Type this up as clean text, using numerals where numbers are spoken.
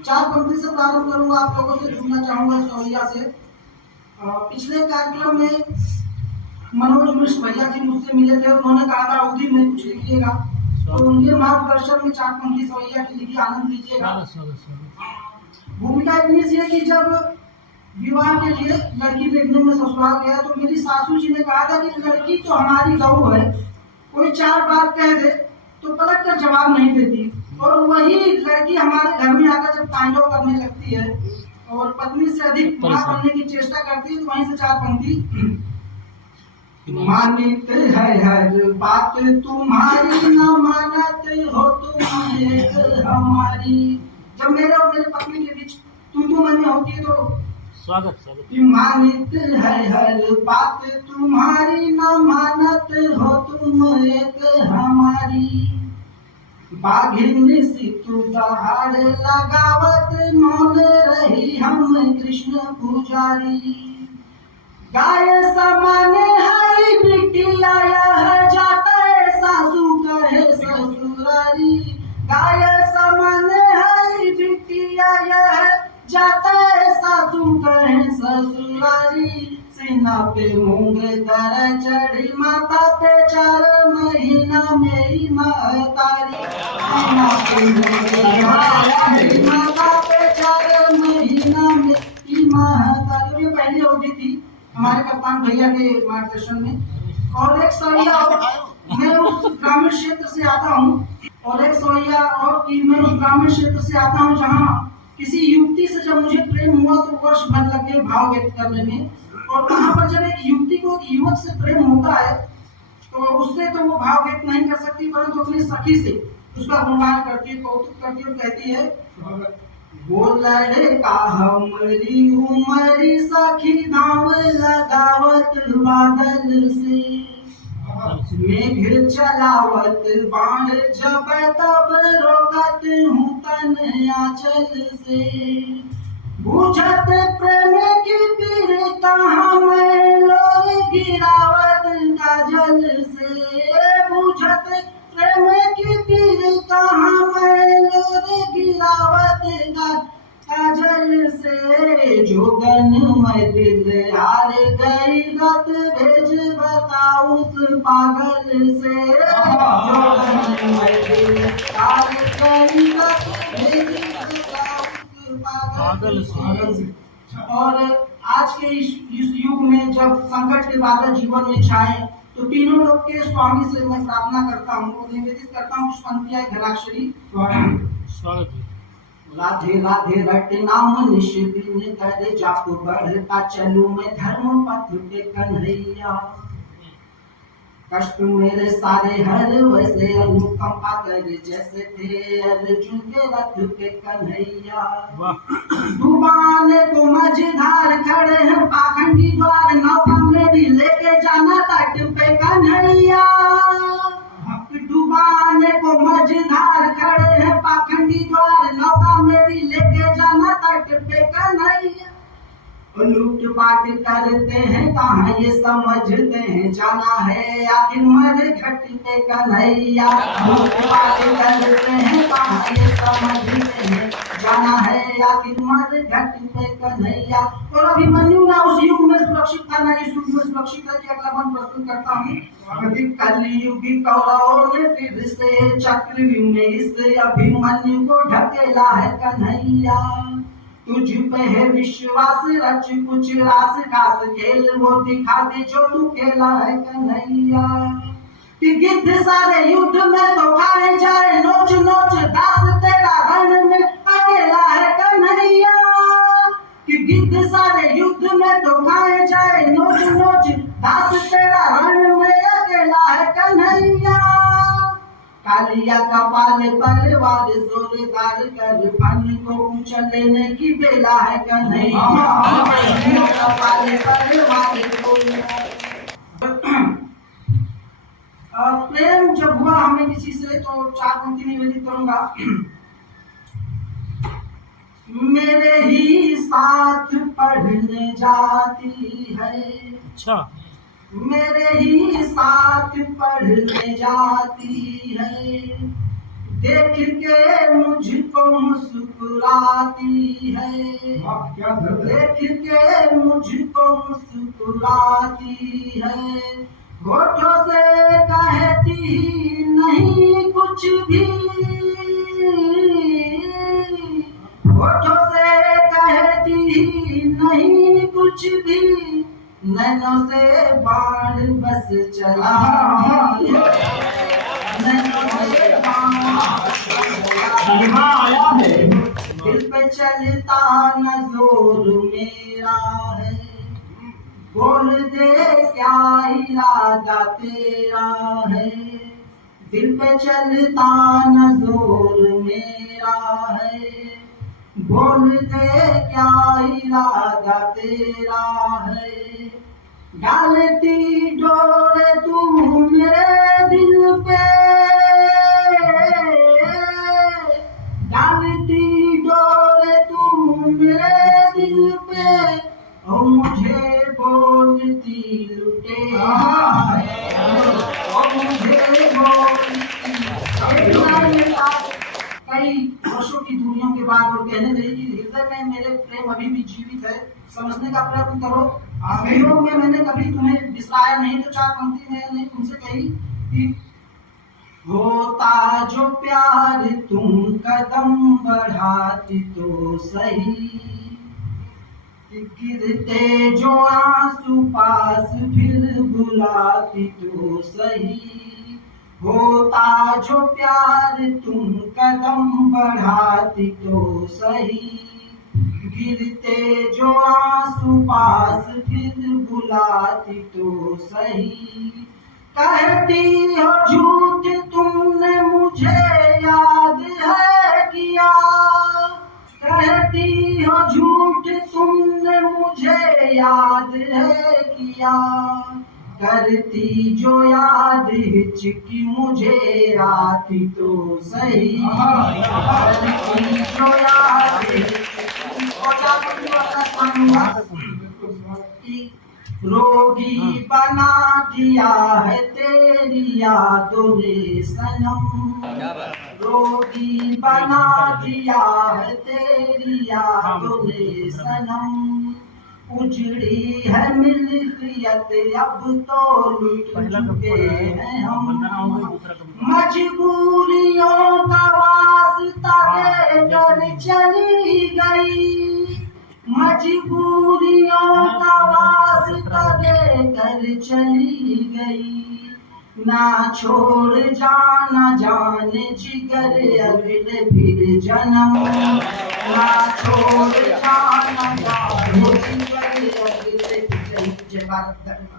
चार पंक्ति से प्रारंभ करूंगा, आप लोगों से जुड़ना चाहूंगा सौरिया से। पिछले कार्यक्रम में मनोज मिश्र भैया जी मुझसे मिले थे, उन्होंने कहा था अवधि में कुछ लिखिएगा, तो उनके मार्गदर्शन में चार पंक्ति सौरिया की लिखी, आनंद लीजिएगा। भूमिका इतनी सी है कि जब विवाह के लिए लड़की देखने में ससुराल गया तो मेरी सासू जी ने कहा था कि लड़की तो हमारी गऊ है, कोई चार बात कह दे तो पलट कर जवाब नहीं देती, और वही लड़की हमारे घर में आकर जब तांडव करने लगती है और पत्नी से अधिक मां बनने की चेष्टा करती है, तो वहीं से चार पंक्ति। मानित है हर बात तुम्हारी, न मानत हो तुम एक हमारी। जब मेरे और मेरे पत्नी के बीच तू मैं होती है तो स्वागत मानित है हर बात तुम्हारी, न मानत हो तुम एक हमारी। बाघिन सी तू दहाड़ लगावत, मौन रही हम कृष्ण पुजारी। गाय समाने हरी बिटिया है, जाता है सासू कहे ससुरारी। गाय समाने हरी बिटिया है, जाता है सासू कहे ससुरारी। सीना पे मूंग दर चढ़ी, माता पे 4 महीना मेरी महतारी। सीना पे मूंग दर माता पे 4 महीना मेरी महतारी। ये पहली अवधि थी हमारे कप्तान भैया के मार्गदर्शन में। और एक सवैया, मैं उस ग्रामीण क्षेत्र से आता हूँ, और एक सवैया और कि मैं उस ग्रामीण क्षेत्र से आता हूँ जहाँ किसी युवती से जब मुझे प्रेम हुआ तो वर्ष भर लग गए भाव व्यक्त करने में। और वहाँ पर जब एक युवती को एक युवक से प्रेम होता है तो उससे तो वो भाव व्यक्त नहीं कर सकती, परंतु अपनी सखी से उसका गुणगान करती है, कौतुक करती है और कहती है, वो लड़का हमारी उमरी सखी दाव लगावत बादल से। मेघ चलावत बाण जब तब रोकत हूँ तन आंचल से। बुझत प्रेम की पीड़िता हमें लोर गिरावत काजल से। बुझत प्रेम की पीड़िता हमें लोर गिरावत काजल से। जोगन में दिल हार गई रत भेज बताओ उस पागल से। जोगन में दिल हार गई रत भेज बताओ उस पागल से। और आज के इस युग में जब संकट के बादल जीवन में छाए तो तीनों लोग के स्वामी से मैं प्रार्थना करता हूँ और निवेदित करता हूँ कुछ पंक्तियां घनाक्षरी। राधे राधे रट नाम निश दिन करे, जाको बढ़ता चलू मैं धर्म पथ पे कन्हैया। कष्ट मेरे सारे हर वैसे अनुकंपा करे, जैसे थे अर्जुन के रथ पे कन्हैया। डुबाने को मझधार खड़े हैं पाखंडी द्वार, नौका मेरी लेके जाना तट पे कन्हैया। डुबाने को मझधार खड़े हैं पाखंडी द्वार, नौका मेरी लेके जाना तट पे कन्हैया। लूट पाट करते हैं कहाँ ये समझते हैं, जाना है आखिर मर घट पे कन्हैया। लूट पाट करते हैं कहाँ ये समझते हैं, जाना है आखिर मर घट पे कन्हैया। और अभिमन्यु ना उस युग में सुरक्षित था ना इस युग में सुरक्षित है कि अगला मन प्रस्तुत करता हूँ। कलयुगी कौरवों ने फिर से चक्रव्यूह में इस अभिमन्यु को ढकेला है कन्हैया। तुझ पे है विश्वास रच कुछ रास खास खेल वो दिखा दे जो तू खेला है कन्हैया। कि गिद्ध सारे युद्ध में तो खाए जाए नोच नोच, दास तेरा रण में अकेला है कन्हैया। कि गिद्ध सारे युद्ध में तो खाए जाए नोच नोच, दास तेरा रण में अकेला है कन्हैया। कालिया कपाल पर वार जोरदार कर, फन को ऊंचा लेने की बेला है कन्हैया। कपाल पर वार प्रेम जब हुआ हमें किसी से तो चार पंक्ति निवेदित करूंगा। मेरे ही साथ पढ़ने जाती है, अच्छा मेरे ही साथ पढ़ने जाती है। देख के मुझको मुस्कुराती है, क्या दर्द है। देख के मुझको मुस्कुराती है, होठों से कहती नहीं कुछ भी, होठों से कहती नहीं कुछ भी, नैनों से बाण बस चला, नैनों से बाण बस चला, आया है। दिल पे चलता न जोर मेरा है, बोल दे क्या इरादा तेरा है, दिल पे चलता न जोर मेरा है, बोल दे क्या इरादा तेरा है, डालती डोर तू मेरे दिल पे, डालती डोर तू मेरे दिल पे, ओ मुझे बोलती लुटेरा है, ओ मुझे बोलती। कई वर्षों की दूरियों के बाद और कहने लगी कि हृदय में मेरे प्रेम अभी भी जीवित है, समझने का प्रयत्न करो, वियोग में मैंने कभी तुम्हें बिसराया नहीं। तो चार पंक्ति मैंने तुमसे कही कि होता जो प्यार तुम कदम बढ़ाती तो सही, गिरते जो आंसू पास फिर बुलाती तो सही, होता जो प्यार तुम कदम बढ़ाती तो सही, गिरते जो आंसू पास फिर बुलाती तो सही, कहती हो झूठ तुमने मुझे याद है किया, कहती हो झूठ तुमने मुझे याद है किया, करती जो याद हिचकी मुझे आती तो सही, करती जो याद रोगी बना दिया है तेरी यादों ने सनम, रोगी बना दिया है तेरी यादों ने सनम, उजड़ी है मिल्कियत अब तो लुट चुके हैं हम, मजबूरियों का वास्ता देकर चली गई, मजबूरियों का वास्ता देकर चली गई, ना छोड़ जाना जाने जिगर अगले फिर जन्म, ना छोड़ जाना जाने जिगर अगले फिर जन्म।